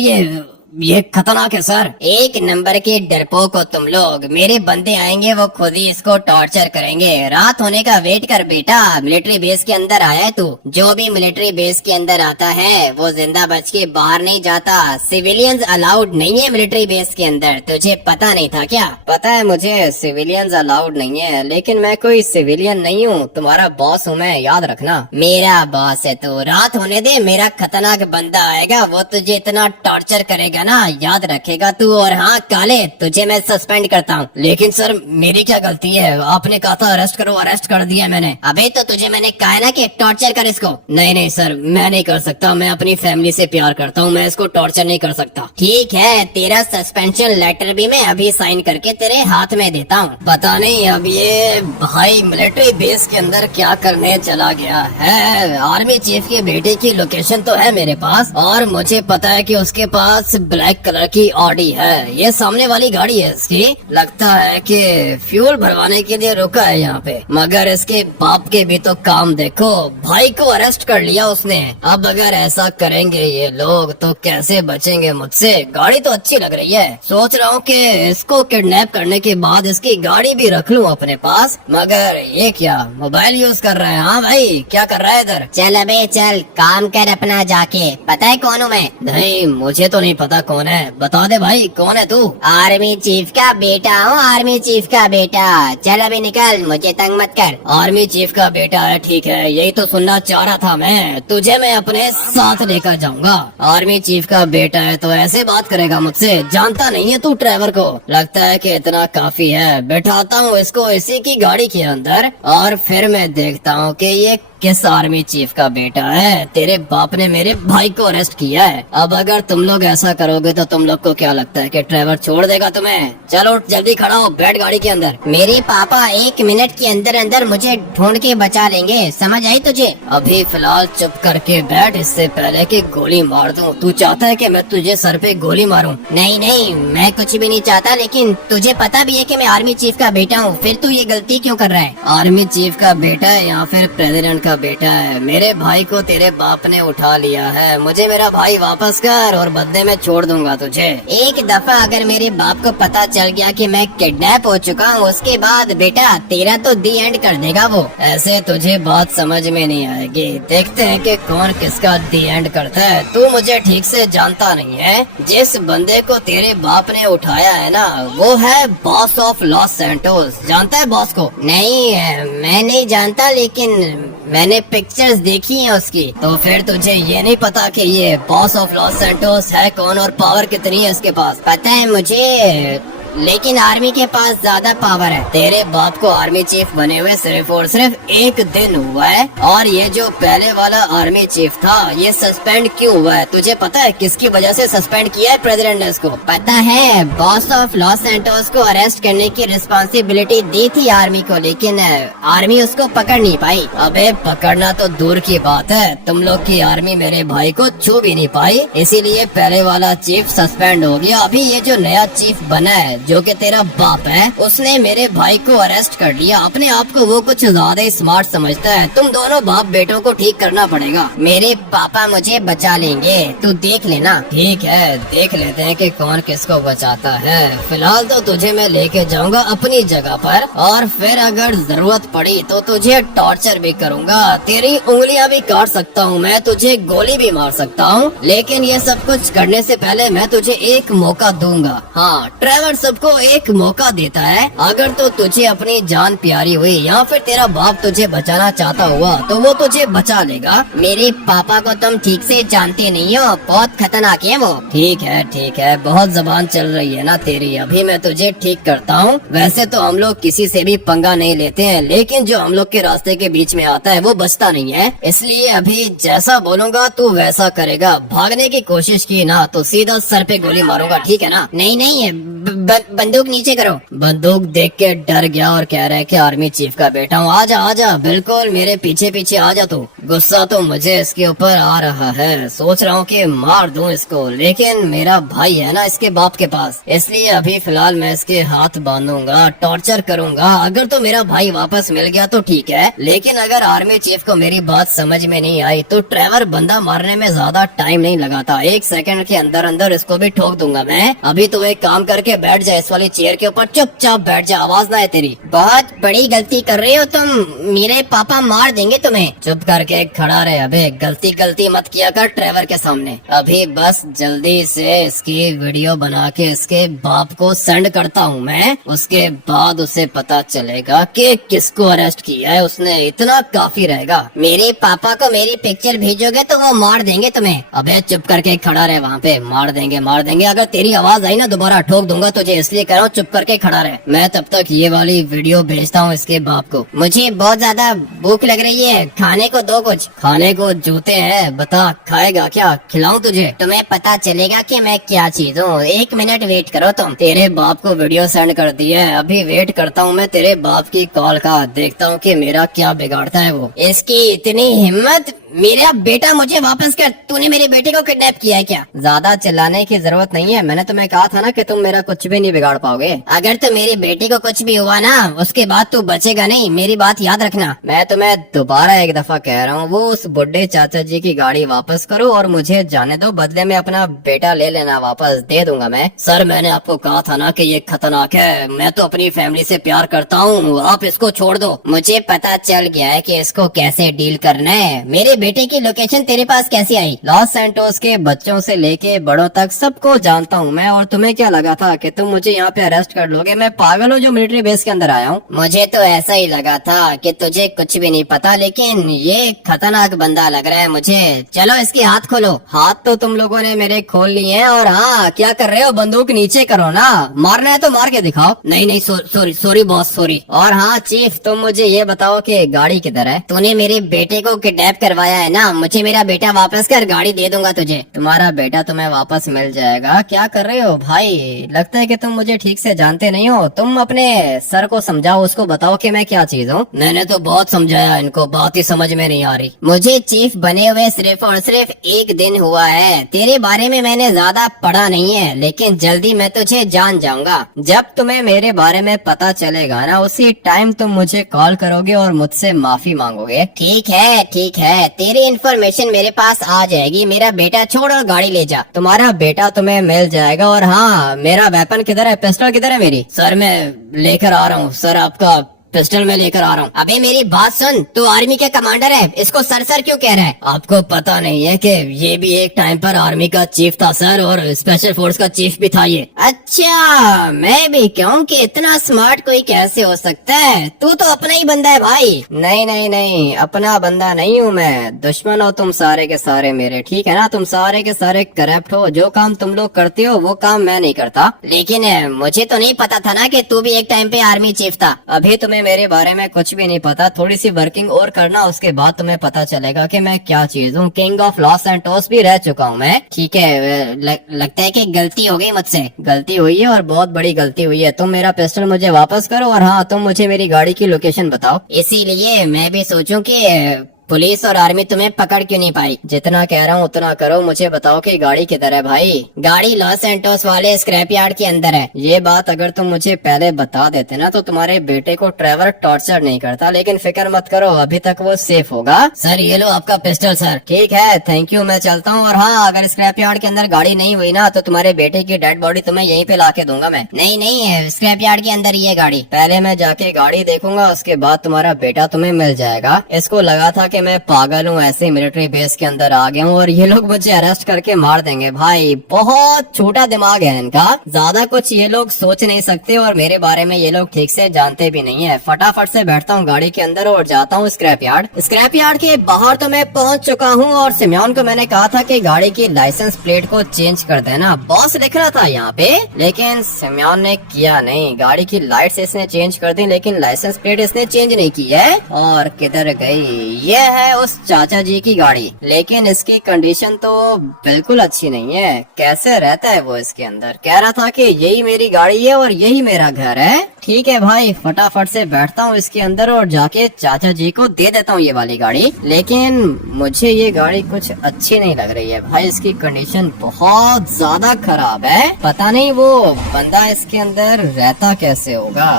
ये खतरनाक है सर। एक नंबर के डरपोक हो तुम लोग। मेरे बंदे आएंगे वो खुद ही इसको टॉर्चर करेंगे। रात होने का वेट कर बेटा, मिलिट्री बेस के अंदर आया है तू। जो भी मिलिट्री बेस के अंदर आता है वो जिंदा बच के बाहर नहीं जाता। सिविलियंस अलाउड नहीं है मिलिट्री बेस के अंदर, तुझे पता नहीं था क्या? पता है मुझे सिविलियंस अलाउड नहीं है, लेकिन मैं कोई सिविलियन नहीं हूँ, तुम्हारा बॉस हूँ मैं, याद रखना। मेरा बॉस है तू। रात होने दे, मेरा खतरनाक बंदा आएगा, वो तुझे इतना टॉर्चर करेगा ना, याद रखेगा तू। और हाँ काले, तुझे मैं सस्पेंड करता हूँ। लेकिन सर मेरी क्या गलती है? आपने कहा था अरेस्ट करो, अरेस्ट कर दिया मैंने। अबे तो तुझे मैंने कहा ना कि टॉर्चर कर इसको। नहीं सर मैं नहीं कर सकता, मैं अपनी फैमिली से प्यार करता हूँ, मैं इसको टॉर्चर नहीं कर सकता। ठीक है, तेरा सस्पेंशन लेटर भी मैं अभी साइन करके तेरे हाथ में देता हूँ। पता नहीं अब ये भाई मिलिट्री बेस के अंदर क्या करने चला गया है। आर्मी चीफ के बेटे की लोकेशन तो है मेरे पास, और मुझे पता है कि उसके पास ब्लैक कलर की ऑडी है। ये सामने वाली गाड़ी है इसकी। लगता है कि फ्यूल भरवाने के लिए रुका है यहाँ पे। मगर इसके बाप के भी तो काम देखो, भाई को अरेस्ट कर लिया उसने। अब अगर ऐसा करेंगे ये लोग तो कैसे बचेंगे मुझसे? गाड़ी तो अच्छी लग रही है, सोच रहा हूँ कि इसको किडनैप करने के बाद इसकी गाड़ी भी रख लूँ अपने पास। मगर ये क्या मोबाइल यूज कर रहा है? हाँ भाई क्या कर रहा है इधर? चल अबे चल, काम कर अपना जाके। पता है कौन हूँ मैं? नहीं मुझे तो नहीं पता कौन है, बता दे भाई कौन है तू? आर्मी चीफ का बेटा हूँ, आर्मी चीफ का बेटा। चल अभी निकल, मुझे तंग मत कर। आर्मी चीफ का बेटा है, ठीक है, यही तो सुनना चाह रहा था मैं। तुझे मैं अपने साथ लेकर जाऊंगा। आर्मी चीफ का बेटा है तो ऐसे बात करेगा मुझसे? जानता नहीं है तू ड्राइवर को? लगता है कि इतना काफी है। बैठाता हूँ इसको इसी की गाड़ी के अंदर, और फिर मैं देखता हूँ कि ये किस आर्मी चीफ का बेटा है। तेरे बाप ने मेरे भाई को अरेस्ट किया है। अब अगर तुम लोग ऐसा करोगे तो तुम लोग को क्या लगता है कि ड्राइवर छोड़ देगा तुम्हें? चलो जल्दी खड़ा हो, बैठ गाड़ी के अंदर। मेरे पापा 1 मिनट के अंदर अंदर मुझे ढूंढ के बचा लेंगे, समझ आई तुझे? अभी फिलहाल चुप करके बैठ, इससे पहले कि गोली मार दूं। तू चाहता है कि मैं तुझे सर पे गोली मारूं? नहीं मैं कुछ भी नहीं चाहता, लेकिन तुझे पता भी है कि मैं आर्मी चीफ का बेटा हूँ, फिर तू ये गलती क्यों कर रहा है? आर्मी चीफ का बेटा है या फिर प्रेसिडेंट का बेटा है? मेरे भाई को तेरे बाप ने उठा लिया है, मुझे मेरा भाई वापस कर और बदले में छोड़ दूंगा तुझे। एक दफा अगर मेरे बाप को पता चल गया कि मैं किडनैप हो चुका हूँ, उसके बाद बेटा तेरा तो दी एंड कर देगा वो। ऐसे तुझे बात समझ में नहीं आएगी, देखते हैं कि कौन किसका दी एंड करता है। तू मुझे ठीक से जानता नहीं है। जिस बंदे को तेरे बाप ने उठाया है ना, वो है बॉस ऑफ लॉस सैंटोस। जानता है बॉस को? नहीं मैं नहीं जानता, लेकिन मैंने पिक्चर्स देखी हैं उसकी। तो फिर तुझे ये नहीं पता कि ये बॉस ऑफ लॉस सैंटोस है कौन और पावर कितनी है इसके पास? पता है मुझे, लेकिन आर्मी के पास ज्यादा पावर है। तेरे बाप को आर्मी चीफ बने हुए सिर्फ और सिर्फ 1 दिन हुआ है, और ये जो पहले वाला आर्मी चीफ था ये सस्पेंड क्यों हुआ है? तुझे पता है किसकी वजह से सस्पेंड किया है प्रेसिडेंट ने इसको? पता है, बॉस ऑफ लॉस सैंटोस को अरेस्ट करने की रिस्पॉन्सिबिलिटी दी थी आर्मी को, लेकिन आर्मी उसको पकड़ नहीं पाई। अबे पकड़ना तो दूर की बात है, तुम लोग की आर्मी मेरे भाई को छू भी नहीं पाई, इसीलिए पहले वाला चीफ सस्पेंड हो गया। अभी ये जो नया चीफ बना है जो कि तेरा बाप है, उसने मेरे भाई को अरेस्ट कर लिया। अपने आप को वो कुछ ज्यादा ही स्मार्ट समझता है। तुम दोनों बाप बेटों को ठीक करना पड़ेगा। मेरे पापा मुझे बचा लेंगे, तू देख लेना। ठीक है, देख लेते हैं कि कौन किसको बचाता है। फिलहाल तो तुझे मैं लेके जाऊंगा अपनी जगह पर, और फिर अगर जरूरत पड़ी तो तुझे टॉर्चर भी करूंगा। तेरी उंगलियां भी काट सकता हूँ मैं, तुझे गोली भी मार सकता हूँ, लेकिन ये सब कुछ करने से पहले मैं तुझे एक मौका दूंगा। हाँ, ट्रेवर सबको एक मौका देता है। अगर तो तुझे अपनी जान प्यारी हुई या फिर तेरा बाप तुझे बचाना चाहता हुआ तो वो तुझे बचा लेगा। मेरे पापा को तुम ठीक से जानते नहीं हो, बहुत खतरनाक है वो। ठीक है, बहुत जबान चल रही है ना तेरी, अभी मैं तुझे ठीक करता हूँ। वैसे तो हम लोग किसी से भी पंगा नहीं लेते हैं, लेकिन जो हम लोग के रास्ते के बीच में आता है वो बचता नहीं है, इसलिए अभी जैसा बोलूंगा तू वैसा करेगा। भागने की कोशिश की ना तो सीधा सर पे गोली मारूंगा, ठीक है ना? नहीं, बंदूक नीचे करो। बंदूक देख के डर गया और कह रहा है कि आर्मी चीफ का बेटा हूँ। आजा बिल्कुल मेरे पीछे पीछे आजा तू। गुस्सा तो मुझे इसके ऊपर आ रहा है, सोच रहा हूँ कि मार दूं इसको, लेकिन मेरा भाई है ना इसके बाप के पास, इसलिए अभी फिलहाल मैं इसके हाथ बांधूंगा, टॉर्चर करूंगा। अगर तो मेरा भाई वापस मिल गया तो ठीक है, लेकिन अगर आर्मी चीफ को मेरी बात समझ में नहीं आई तो ट्रेवर बंदा मारने में ज्यादा टाइम नहीं लगाता, 1 सेकंड के अंदर अंदर इसको भी ठोक दूंगा मैं। अभी तो एक काम करके बैठ जा इस वाली चेयर के ऊपर, चुपचाप बैठ जा, आवाज ना है तेरी। बहुत बड़ी गलती कर रहे हो तुम, मेरे पापा मार देंगे तुम्हें। चुप करके खड़ा रहे, अबे गलती मत किया कर ट्रेवर के सामने। अभी बस जल्दी से इसकी वीडियो बना के इसके बाप को सेंड करता हूँ मैं, उसके बाद उसे पता चलेगा कि किसको अरेस्ट किया है उसने, इतना काफी रहेगा। मेरे पापा को मेरी पिक्चर भेजोगे तो वो मार देंगे तुम्हें। अबे चुप करके खड़ा रहे वहाँ पे, मार देंगे। अगर तेरी आवाज आई ना दोबारा ठोक दूंगा तुझे, इसलिए कह रहा हूँ चुप करके खड़ा रहे। मैं तब तक ये वाली वीडियो भेजता हूँ इसके बाप को। मुझे बहुत ज्यादा भूख लग रही है, खाने को दो कुछ। खाने को जूते हैं, बता खाएगा क्या, खिलाऊं तुझे? तुम्हें पता चलेगा कि मैं क्या चीज हूँ, 1 मिनट वेट करो तुम। तेरे बाप को वीडियो सेंड कर दी है, अभी वेट करता हूँ मैं तेरे बाप की कॉल का, देखता हूँ कि मेरा क्या बिगाड़ता है वो। इसकी इतनी हिम्मत, मेरा बेटा मुझे वापस कर। तूने मेरे बेटे को किडनैप किया है क्या? ज्यादा चिल्लाने की जरूरत नहीं है, मैंने तुम्हें कहा था ना कि तुम मेरा कुछ भी नहीं बिगाड़ पाओगे। अगर तो मेरे बेटे को कुछ भी हुआ ना, उसके बाद तू बचेगा नहीं, मेरी बात याद रखना। मैं तुम्हें दोबारा एक दफा कह रहा हूँ, वो उस बुड्ढे चाचा जी की गाड़ी वापस करो और मुझे जाने दो, बदले में अपना बेटा ले लेना, वापस दे दूंगा मैं। सर मैंने आपको कहा था ना कि ये खतरनाक है, मैं तो अपनी फैमिली से प्यार करता हूँ, आप इसको छोड़ दो। मुझे पता चल गया है कि इसको कैसे डील करना है। मेरे बेटे की लोकेशन तेरे पास कैसी आई? लॉस सैंटोस के बच्चों से लेके बड़ों तक सबको जानता हूँ मैं, और तुम्हें क्या लगा था कि तुम मुझे यहाँ पे अरेस्ट कर लोगे? मैं पागल हूँ जो मिलिट्री बेस के अंदर आया हूँ? मुझे तो ऐसा ही लगा था कि तुझे कुछ भी नहीं पता, लेकिन ये खतरनाक बंदा लग रहा है मुझे। चलो इसके हाथ खोलो। हाथ तो तुम लोगों ने मेरे खोल लिए हैं, और हाँ क्या कर रहे हो, बंदूक नीचे करो ना, मारना है तो मार के दिखाओ। नहीं सॉरी बॉस, सॉरी। और हाँ चीफ, तुम मुझे ये बताओ कि गाड़ी किधर है? तूने मेरे बेटे को किडनैप करवाया है ना, मुझे मेरा बेटा वापस कर, गाड़ी दे दूंगा तुझे। तुम्हारा बेटा तुम्हें वापस मिल जाएगा। क्या कर रहे हो भाई, लगता है कि तुम मुझे ठीक से जानते नहीं हो। तुम अपने सर को समझाओ, उसको बताओ कि मैं क्या चीज हूँ। मैंने तो बहुत समझाया इनको, बात ही समझ में नहीं आ रही। मुझे चीफ बने हुए सिर्फ और सिर्फ 1 दिन हुआ है, तेरे बारे में मैंने ज्यादा पढ़ा नहीं है, लेकिन जल्दी मैं तुझे जान जाऊंगा। जब तुम्हें मेरे बारे में पता चलेगा ना, उसी टाइम तुम मुझे कॉल करोगे और मुझसे माफी मांगोगे। ठीक है, तेरी इन्फॉर्मेशन मेरे पास आ जाएगी। मेरा बेटा छोड़ और गाड़ी ले जा। तुम्हारा बेटा तुम्हें मिल जाएगा। और हाँ, मेरा वेपन किधर है, पिस्टल किधर है मेरी? सर मैं लेकर आ रहा हूँ, सर आपका पिस्टल में लेकर आ रहा हूँ। अबे मेरी बात सुन, तू आर्मी के कमांडर है, इसको सर क्यों कह रहा है? आपको पता नहीं है कि ये भी एक टाइम पर आर्मी का चीफ था सर, और स्पेशल फोर्स का चीफ भी था ये। अच्छा, मैं भी कहूँ कि इतना स्मार्ट कोई कैसे हो सकता है? तू तो अपना ही बंदा है भाई। नहीं, अपना बंदा नहीं हूँ मैं, दुश्मन हो तुम सारे के सारे मेरे, ठीक है ना? तुम सारे के सारे करप्ट हो, जो काम तुम लोग करते हो वो काम मैं नहीं करता। लेकिन मुझे तो नहीं पता था ना कि तू भी एक टाइम पे आर्मी चीफ था। अभी तुम्हें मेरे बारे में कुछ भी नहीं पता, थोड़ी सी वर्किंग और करना, उसके बाद तुम्हें पता चलेगा कि मैं क्या चीज हूँ। किंग ऑफ लॉस सैंटोस भी रह चुका हूँ मैं, ठीक है? लगता है कि गलती हो गई मुझसे। गलती हुई है और बहुत बड़ी गलती हुई है। तुम मेरा पिस्टल मुझे वापस करो, और हाँ तुम मुझे मेरी गाड़ी की लोकेशन बताओ। इसीलिए मैं भी सोचूं कि पुलिस और आर्मी तुम्हें पकड़ क्यों नहीं पाई। जितना कह रहा हूँ उतना करो, मुझे बताओ कि गाड़ी किधर है भाई? गाड़ी लॉस सैंटोस वाले स्क्रैप यार्ड के अंदर है। ये बात अगर तुम मुझे पहले बता देते ना तो तुम्हारे बेटे को ट्रेवर टॉर्चर नहीं करता, लेकिन फिक्र मत करो, अभी तक वो सेफ होगा। सर ये लो आपका पिस्टल सर। ठीक है, थैंक यू, मैं चलता हूँ। और हाँ, अगर स्क्रैप यार्ड के अंदर गाड़ी नहीं हुई ना तो तुम्हारे बेटे की डेड बॉडी तुम्हें यहीं पे ला के दूंगा मैं। नहीं, स्क्रैप यार्ड के अंदर ही है गाड़ी। पहले मैं जाके गाड़ी देखूंगा, उसके बाद तुम्हारा बेटा तुम्हें मिल जाएगा। इसको लगा था कि कि मैं पागल हूँ, ऐसे मिलिट्री बेस के अंदर आ गया हूँ और ये लोग मुझे अरेस्ट करके मार देंगे। भाई बहुत छोटा दिमाग है इनका, ज्यादा कुछ ये लोग सोच नहीं सकते और मेरे बारे में ये लोग ठीक से जानते भी नहीं है। फटाफट से बैठता हूँ गाड़ी के अंदर और जाता हूँ स्क्रैप यार्ड। स्क्रैप यार्ड के बाहर तो मैं पहुँच चुका हूँ और सिम्योन को मैंने कहा था कि गाड़ी की लाइसेंस प्लेट को चेंज कर देना, बॉस लिख रहा था यहाँ पे, लेकिन सिम्योन ने किया नहीं। गाड़ी की लाइट्स इसने चेंज कर दी लेकिन लाइसेंस प्लेट इसने चेंज नहीं की है। और किधर गई? ये है उस चाचा जी की गाड़ी, लेकिन इसकी कंडीशन तो बिल्कुल अच्छी नहीं है। कैसे रहता है वो इसके अंदर? कह रहा था कि यही मेरी गाड़ी है और यही मेरा घर है। ठीक है भाई, फटाफट से बैठता हूँ इसके अंदर और जाके चाचा जी को दे देता हूँ ये वाली गाड़ी। लेकिन मुझे ये गाड़ी कुछ अच्छी नहीं लग रही है भाई, इसकी कंडीशन बहुत ज्यादा खराब है। पता नहीं वो बंदा इसके अंदर रहता कैसे होगा,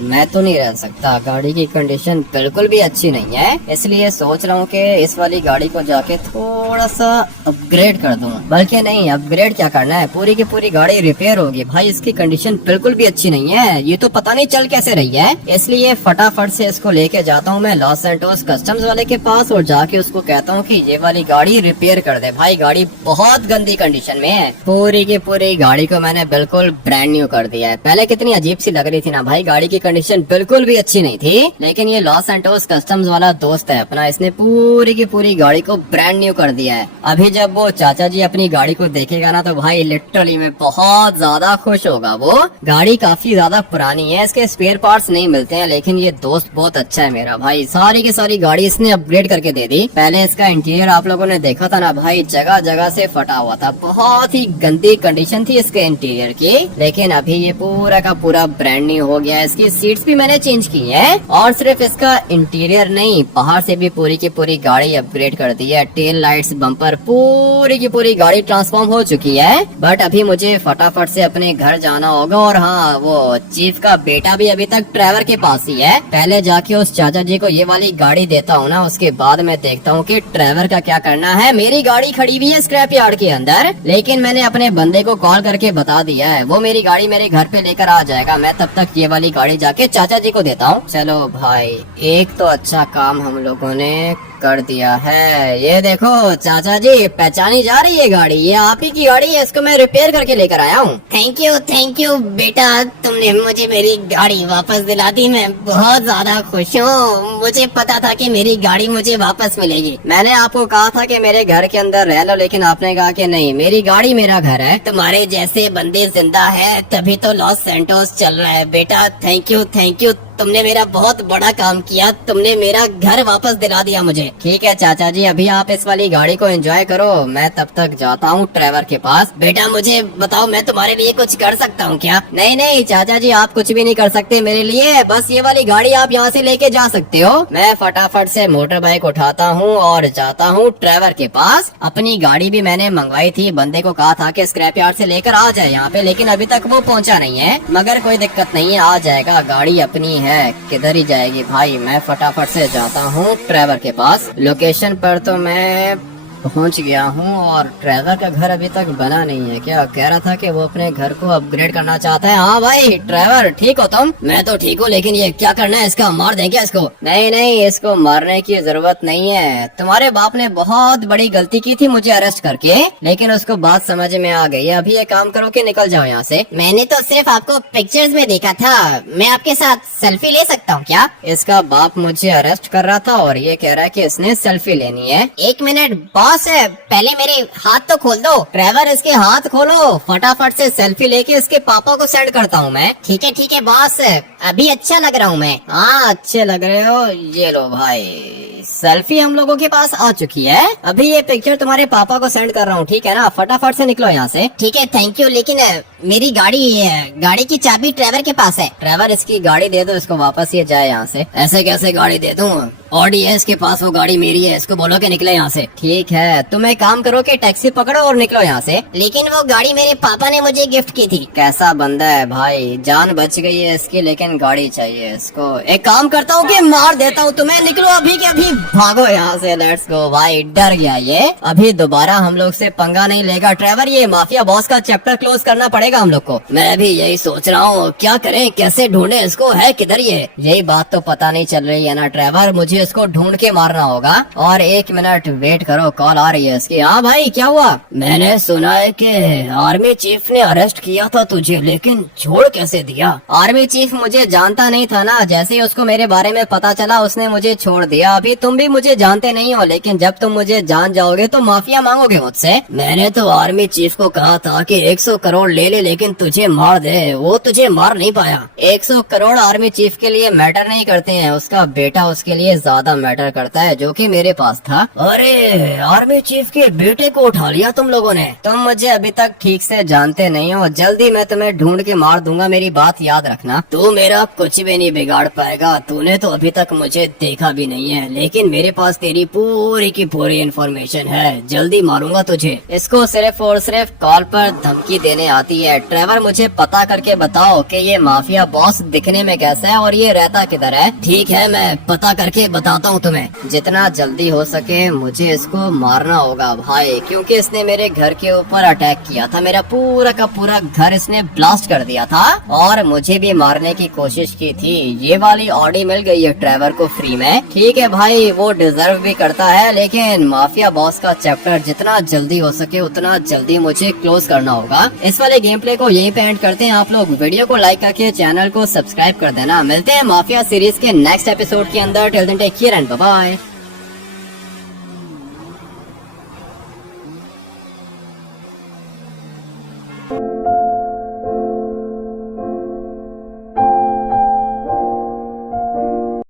मैं तो नहीं रह सकता। गाड़ी की कंडीशन बिल्कुल भी अच्छी नहीं है, इसलिए सोच रहा हूँ कि इस वाली गाड़ी को जाके थोड़ा सा अपग्रेड कर दूं। बल्कि नहीं, अपग्रेड क्या करना है, पूरी की पूरी गाड़ी रिपेयर होगी। भाई इसकी कंडीशन बिल्कुल भी अच्छी नहीं है, ये तो पता नहीं चल कैसे रही है। इसलिए फटाफट से इसको लेके जाता हूँ मैं लॉस सैंटोस कस्टम्स वाले के पास और जाके उसको कहता हूँ कि ये वाली गाड़ी रिपेयर कर दे। भाई गाड़ी बहुत गंदी कंडीशन में है, पूरी की पूरी गाड़ी को मैंने बिल्कुल ब्रांड न्यू कर दिया है। पहले कितनी अजीब सी लग रही थी ना भाई, गाड़ी की कंडीशन बिल्कुल भी अच्छी नहीं थी, लेकिन ये लॉस सैंटोस कस्टम्स वाला दोस्त है अपना, इसने पूरी की पूरी गाड़ी को ब्रांड न्यू कर दिया है। अभी जब वो चाचा जी अपनी गाड़ी को देखेगा ना तो भाई लिटरली में बहुत ज्यादा खुश होगा। वो गाड़ी काफी ज्यादा पुरानी है, इसके स्पेयर पार्ट्स नहीं मिलते हैं, लेकिन ये दोस्त बहुत अच्छा है मेरा भाई। सारी की सारी गाड़ी इसने अपग्रेड करके दे दी। पहले इसका इंटीरियर आप लोगों ने देखा था ना भाई, जगह जगह से फटा हुआ था, बहुत ही गंदी कंडीशन थी इसके इंटीरियर की, लेकिन अभी ये पूरा का पूरा ब्रांड न्यू हो गया है। इसकी सीट्स भी मैंने चेंज की है और सिर्फ इसका इंटीरियर नहीं, बाहर से भी पूरी की पूरी गाड़ी अपग्रेड कर दी है। टेल लाइट्स, बम्पर, पूरी की पूरी गाड़ी ट्रांसफॉर्म हो चुकी है। बट अभी मुझे फटाफट से अपने घर जाना होगा और हाँ, वो चीफ का बेटा भी अभी तक ट्रेवर के पास ही है। पहले जाके उस चाचा जी को ये वाली गाड़ी देता हूँ ना, उसके बाद मैं देखता हूँ कि ट्रेवर का क्या करना है। मेरी गाड़ी खड़ी हुई है स्क्रैप यार्ड के अंदर, लेकिन मैंने अपने बंदे को कॉल करके बता दिया है, वो मेरी गाड़ी मेरे घर पे लेकर आ जाएगा। मैं तब तक ये वाली गाड़ी जाके चाचा जी को देता हूँ। चलो भाई, एक तो अच्छा काम हम लोगों ने कर दिया है। ये देखो चाचा जी, पहचानी जा रही है गाड़ी, ये आप ही की गाड़ी है, इसको मैं रिपेयर करके लेकर आया हूँ। थैंक यू बेटा, तुमने मुझे मेरी गाड़ी वापस दिला दी। मैं बहुत ज्यादा खुश हूँ, मुझे पता था कि मेरी गाड़ी मुझे वापस मिलेगी। मैंने आपको कहा था कि मेरे घर के अंदर रह लो, लेकिन आपने कहा कि नहीं, मेरी गाड़ी मेरा घर है। तुम्हारे जैसे बंदे जिंदा है तभी तो लॉस सैंटोस चल रहा है बेटा। थैंक यू, तुमने मेरा बहुत बड़ा काम किया, तुमने मेरा घर वापस दिला दिया मुझे। ठीक है चाचा जी, अभी आप इस वाली गाड़ी को एंजॉय करो, मैं तब तक जाता हूँ ट्रेवर के पास। बेटा मुझे बताओ, मैं तुम्हारे लिए कुछ कर सकता हूँ क्या? नहीं नहीं चाचा जी, आप कुछ भी नहीं कर सकते मेरे लिए, बस ये वाली गाड़ी आप यहाँ से लेके जा सकते हो। मैं फटाफट से मोटर बाइक उठाता हूँ और जाता हूँ ट्रेवर के पास। अपनी गाड़ी भी मैंने मंगवाई थी, बंदे को कहा था कि स्क्रैप यार्ड से लेकर आ जाए यहाँ पे, लेकिन अभी तक वो पहुँचा नहीं है। मगर कोई दिक्कत नहीं है, आ जाएगा, गाड़ी अपनी है, किधर ही जाएगी भाई। मैं फटाफट से जाता हूँ ट्रेवर के पास। लोकेशन पर तो मैं पहुंच गया हूँ और ट्रेवर का घर अभी तक बना नहीं है। क्या कह रहा था कि वो अपने घर को अपग्रेड करना चाहता है। हाँ भाई ट्रेवर, ठीक हो तुम? मैं तो ठीक हूँ, लेकिन ये क्या करना है, इसका मार दें क्या इसको? नहीं नहीं, इसको मारने की जरूरत नहीं है। तुम्हारे बाप ने बहुत बड़ी गलती की थी मुझे अरेस्ट करके, लेकिन उसको बात समझ में आ गई है। अभी ये काम करो कि निकल जाओ यहाँ से। मैंने तो सिर्फ आपको पिक्चर्स में देखा था, मैं आपके साथ सेल्फी ले सकता हूँ क्या? इसका बाप मुझे अरेस्ट कर रहा था और ये कह रहा है कि इसने सेल्फी लेनी है। एक मिनट बॉस, पहले मेरे हाथ तो खोल दो। ट्रेवर, इसके हाथ खोलो, फटाफट से सेल्फी लेके इसके पापा को सेंड करता हूँ मैं। ठीक है बॉस, अभी अच्छा लग रहा हूँ मैं। हाँ अच्छे लग रहे हो। ये लो भाई, सेल्फी हम लोगों के पास आ चुकी है। अभी ये पिक्चर तुम्हारे पापा को सेंड कर रहा हूँ, ठीक है ना? फटाफट से निकलो यहाँ से। ठीक है, थैंक यू, लेकिन मेरी गाड़ी की चाबी ट्रेवर के पास है। ट्रेवर, इसकी गाड़ी दे दो, इसको वापस ये जाए यहाँ से। ऐसे कैसे गाड़ी दे दूँ? ऑडी है इसके पास, वो गाड़ी मेरी है, इसको बोलो कि निकले यहाँ से। ठीक है, तुम एक काम करो कि टैक्सी पकड़ो और निकलो यहाँ से। लेकिन वो गाड़ी मेरे पापा ने मुझे गिफ्ट की थी। कैसा बंदा है भाई, जान बच गई है इसकी, लेकिन गाड़ी चाहिए इसको। एक काम करता हूँ कि मार देता हूँ तुम्हें, निकलो अभी के अभी भागो यहाँ से, लेट्स गो। भाई डर गया ये, अभी दोबारा हम लोग से पंगा नहीं लेगा। ट्रेवर, ये माफिया बॉस का चैप्टर क्लोज करना पड़ेगा हम लोग को। मैं भी यही सोच रहा हूँ, क्या करें, कैसे ढूंढे इसको, है किधर ये? यही बात तो पता नहीं चल रही है ना ट्रेवर, मुझे इसको ढूंढ के मारना होगा। और 1 मिनट वेट करो, कॉल आ रही है इसकी। हाँ भाई क्या हुआ? मैंने सुना है कि आर्मी चीफ ने अरेस्ट किया था तुझे, लेकिन छोड़ कैसे दिया? आर्मी चीफ मुझे जानता नहीं था ना, जैसे ही उसको मेरे बारे में पता चला उसने मुझे छोड़ दिया। अभी तुम भी मुझे जानते नहीं हो, लेकिन जब तुम मुझे जान जाओगे तो माफिया मांगोगे मुझसे। मैंने तो आर्मी चीफ को कहा था कि 100 करोड़ ले ले, लेकिन तुझे मार दे, वो तुझे मार नहीं पाया। 100 करोड़ आर्मी चीफ के लिए मैटर नहीं करते हैं, उसका बेटा उसके लिए ज्यादा मैटर करता है, जो कि मेरे पास था। अरे आर्मी चीफ के बेटे को उठा लिया तुम लोगों ने? तुम मुझे अभी तक ठीक से जानते नहीं हो, जल्दी मैं तुम्हें ढूंढ के मार दूंगा, मेरी बात याद रखना। तू मेरा कुछ भी नहीं बिगाड़ पाएगा, तूने तो अभी तक मुझे देखा भी नहीं है, लेकिन मेरे पास तेरी पूरी की पूरी इन्फॉर्मेशन है, जल्दी मारूंगा तुझे। इसको सिर्फ और सिर्फ कॉल पर धमकी देने आती है। ट्रेवर, मुझे पता करके बताओ कि ये माफिया बॉस दिखने में कैसा है और ये रहता किधर है। ठीक है, मैं पता करके बताता हूँ तुम्हें। जितना जल्दी हो सके मुझे इसको मारना होगा भाई, क्योंकि इसने मेरे घर के ऊपर अटैक किया था, मेरा पूरा का पूरा घर इसने ब्लास्ट कर दिया था और मुझे भी मारने की कोशिश की थी। ये वाली ऑडी मिल गई है ट्रेवर को फ्री में। ठीक है भाई, वो डिजर्व भी करता है, लेकिन माफिया बॉस का चैप्टर जितना जल्दी हो सके उतना जल्दी मुझे क्लोज करना होगा। इस वाले गेम प्ले को यहीं पे एंड करते हैं। आप लोग वीडियो को लाइक करके चैनल को सब्सक्राइब कर देना। मिलते हैं माफिया सीरीज के नेक्स्ट एपिसोड के अंदर। Till then take care and bye bye.